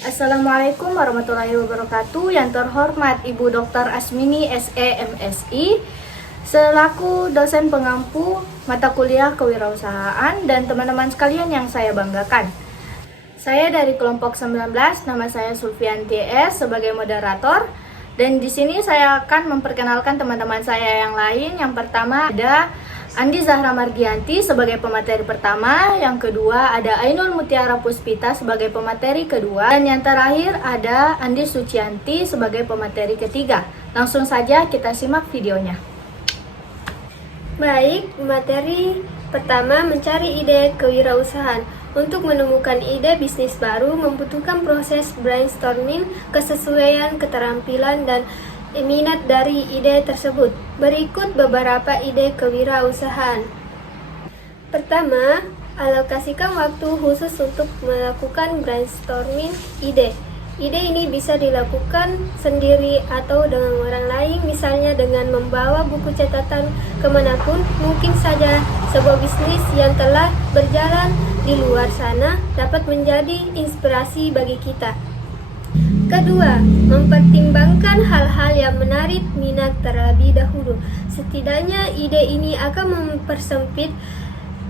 Assalamualaikum warahmatullahi wabarakatuh. Yang terhormat Ibu Dr. Asmini SE MSI selaku dosen pengampu mata kuliah kewirausahaan dan teman-teman sekalian yang saya banggakan. Saya dari kelompok 19, nama saya Sulfianti S sebagai moderator. Dan di sini saya akan memperkenalkan teman-teman saya yang lain. Yang pertama ada Andi Zahra Margianti sebagai pemateri pertama, yang kedua ada Ainul Mutiara Puspita sebagai pemateri kedua, dan yang terakhir ada Andi Sucianti sebagai pemateri ketiga. Langsung saja kita simak videonya. Baik, materi pertama mencari ide kewirausahaan. Untuk menemukan ide bisnis baru membutuhkan proses brainstorming, kesesuaian keterampilan dan minat dari ide tersebut. Berikut beberapa ide kewirausahaan. Pertama, alokasikan waktu khusus untuk melakukan brainstorming ide. Ide ini bisa dilakukan sendiri atau dengan orang lain, misalnya dengan membawa buku catatan kemanapun. Mungkin saja sebuah bisnis yang telah berjalan di luar sana dapat menjadi inspirasi bagi kita. Kedua, mempertimbangkan hal-hal yang menarik minat terlebih dahulu. Setidaknya ide ini akan mempersempit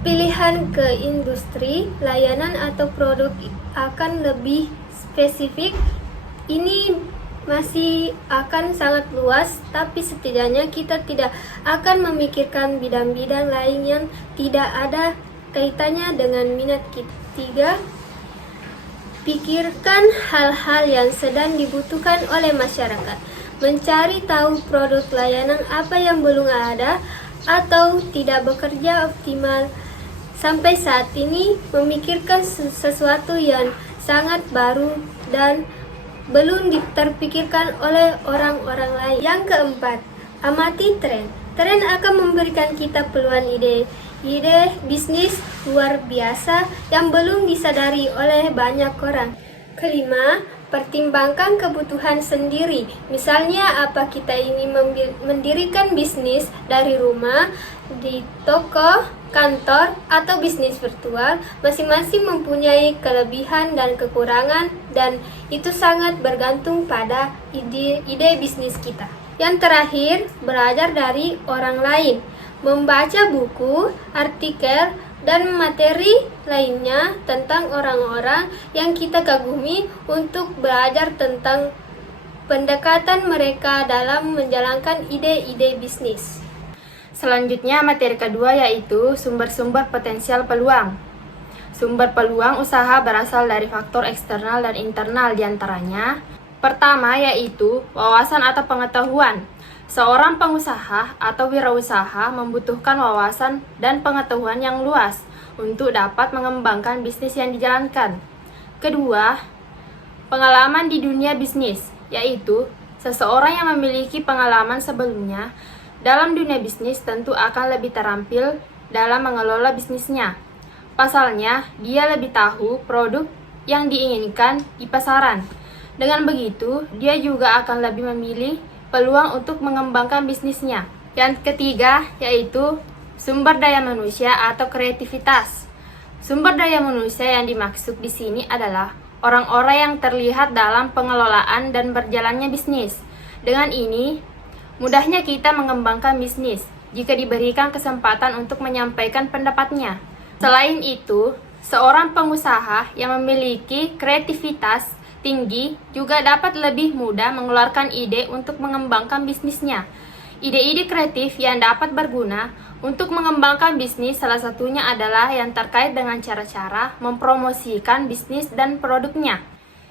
pilihan ke industri, layanan atau produk akan lebih spesifik. Ini masih akan sangat luas, tapi setidaknya kita tidak akan memikirkan bidang-bidang lain yang tidak ada kaitannya dengan minat kita. Tiga, pikirkan hal-hal yang sedang dibutuhkan oleh masyarakat. Mencari tahu produk layanan apa yang belum ada atau tidak bekerja optimal sampai saat ini, memikirkan sesuatu yang sangat baru dan belum terpikirkan oleh orang-orang lain. Yang keempat, amati tren. Tren akan memberikan kita peluang ide bisnis luar biasa yang belum disadari oleh banyak orang. Kelima, pertimbangkan kebutuhan sendiri. Misalnya, apa kita ingin mendirikan bisnis dari rumah, di toko, kantor, atau bisnis virtual. Masing-masing mempunyai kelebihan dan kekurangan, dan itu sangat bergantung pada ide bisnis kita. Yang terakhir, belajar dari orang lain. Membaca buku, artikel, dan materi lainnya tentang orang-orang yang kita kagumi untuk belajar tentang pendekatan mereka dalam menjalankan ide-ide bisnis. Selanjutnya materi kedua yaitu sumber-sumber potensial peluang. Sumber peluang usaha berasal dari faktor eksternal dan internal, diantaranya pertama yaitu wawasan atau pengetahuan. Seorang pengusaha atau wirausaha membutuhkan wawasan dan pengetahuan yang luas untuk dapat mengembangkan bisnis yang dijalankan. Kedua, pengalaman di dunia bisnis, yaitu seseorang yang memiliki pengalaman sebelumnya dalam dunia bisnis tentu akan lebih terampil dalam mengelola bisnisnya. Pasalnya, dia lebih tahu produk yang diinginkan di pasaran. Dengan begitu, dia juga akan lebih memilih peluang untuk mengembangkan bisnisnya. Yang ketiga yaitu sumber daya manusia atau kreativitas. Sumber daya manusia yang dimaksud di sini adalah orang-orang yang terlihat dalam pengelolaan dan berjalannya bisnis. Dengan ini, mudahnya kita mengembangkan bisnis jika diberikan kesempatan untuk menyampaikan pendapatnya. Selain itu, seorang pengusaha yang memiliki kreativitas tinggi juga dapat lebih mudah mengeluarkan ide untuk mengembangkan bisnisnya. Ide-ide kreatif yang dapat berguna untuk mengembangkan bisnis salah satunya adalah yang terkait dengan cara-cara mempromosikan bisnis dan produknya.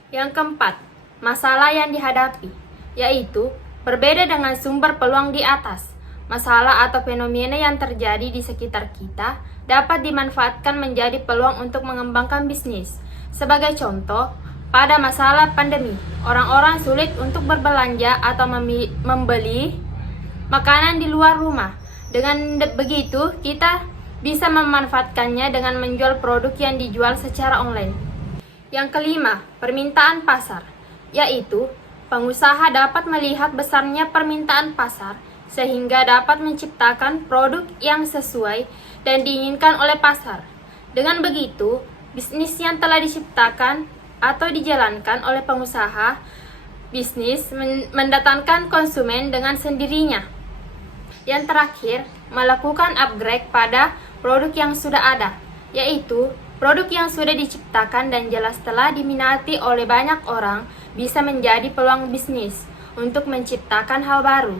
Yang keempat, masalah yang dihadapi, yaitu berbeda dengan sumber peluang di atas. Masalah atau fenomena yang terjadi di sekitar kita dapat dimanfaatkan menjadi peluang untuk mengembangkan bisnis. Sebagai contoh, pada masalah pandemi, orang-orang sulit untuk berbelanja atau membeli makanan di luar rumah. Dengan begitu, kita bisa memanfaatkannya dengan menjual produk yang dijual secara online. Yang kelima, permintaan pasar, yaitu pengusaha dapat melihat besarnya permintaan pasar sehingga dapat menciptakan produk yang sesuai dan diinginkan oleh pasar. Dengan begitu, bisnis yang telah diciptakan atau dijalankan oleh pengusaha bisnis mendatangkan konsumen dengan sendirinya. Yang terakhir, melakukan upgrade pada produk yang sudah ada, yaitu produk yang sudah diciptakan dan jelas telah diminati oleh banyak orang bisa menjadi peluang bisnis untuk menciptakan hal baru.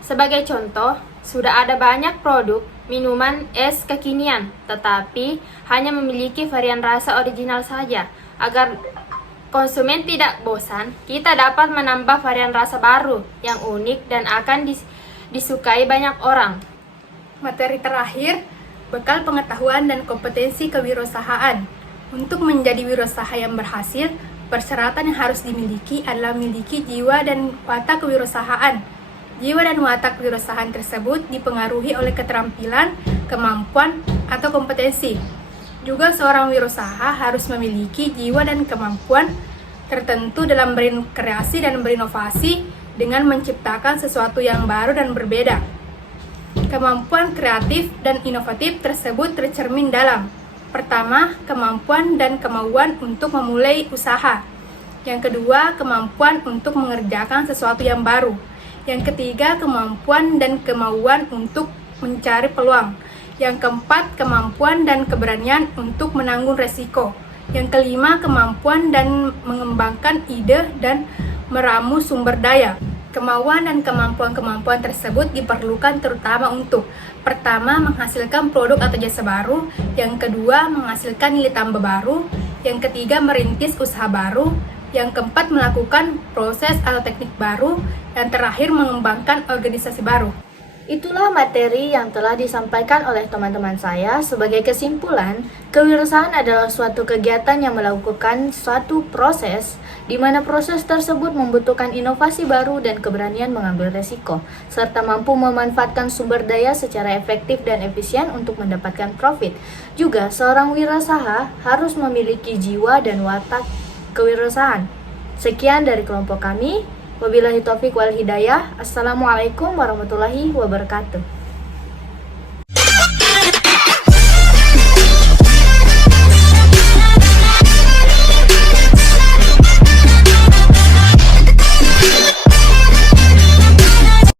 Sebagai contoh, sudah ada banyak produk minuman es kekinian, tetapi hanya memiliki varian rasa original saja. Agar konsumen tidak bosan, kita dapat menambah varian rasa baru yang unik dan akan disukai banyak orang. Materi terakhir, bekal pengetahuan dan kompetensi kewirausahaan. Untuk menjadi wirausaha yang berhasil, persyaratan yang harus dimiliki adalah memiliki jiwa dan watak kewirausahaan. Jiwa dan watak kewirausahaan tersebut dipengaruhi oleh keterampilan, kemampuan, atau kompetensi. Juga seorang wirausaha harus memiliki jiwa dan kemampuan tertentu dalam berkreasi dan berinovasi dengan menciptakan sesuatu yang baru dan berbeda. Kemampuan kreatif dan inovatif tersebut tercermin dalam: pertama, kemampuan dan kemauan untuk memulai usaha. Yang kedua, kemampuan untuk mengerjakan sesuatu yang baru. Yang ketiga, kemampuan dan kemauan untuk mencari peluang. Yang keempat, kemampuan dan keberanian untuk menanggung resiko. Yang kelima, kemampuan dan mengembangkan ide dan meramu sumber daya. Kemauan dan kemampuan-kemampuan tersebut diperlukan terutama untuk: pertama, menghasilkan produk atau jasa baru. Yang kedua, menghasilkan nilai tambah baru. Yang ketiga, merintis usaha baru. Yang keempat, melakukan proses atau teknik baru. Dan terakhir, mengembangkan organisasi baru. Itulah materi yang telah disampaikan oleh teman-teman saya. Sebagai kesimpulan, kewirausahaan adalah suatu kegiatan yang melakukan suatu proses, di mana proses tersebut membutuhkan inovasi baru dan keberanian mengambil resiko, serta mampu memanfaatkan sumber daya secara efektif dan efisien untuk mendapatkan profit. Juga, seorang wirausaha harus memiliki jiwa dan watak kewirausahaan. Sekian dari kelompok kami. Wabillahi taufiq wal hidayah. Assalamualaikum warahmatullahi wabarakatuh.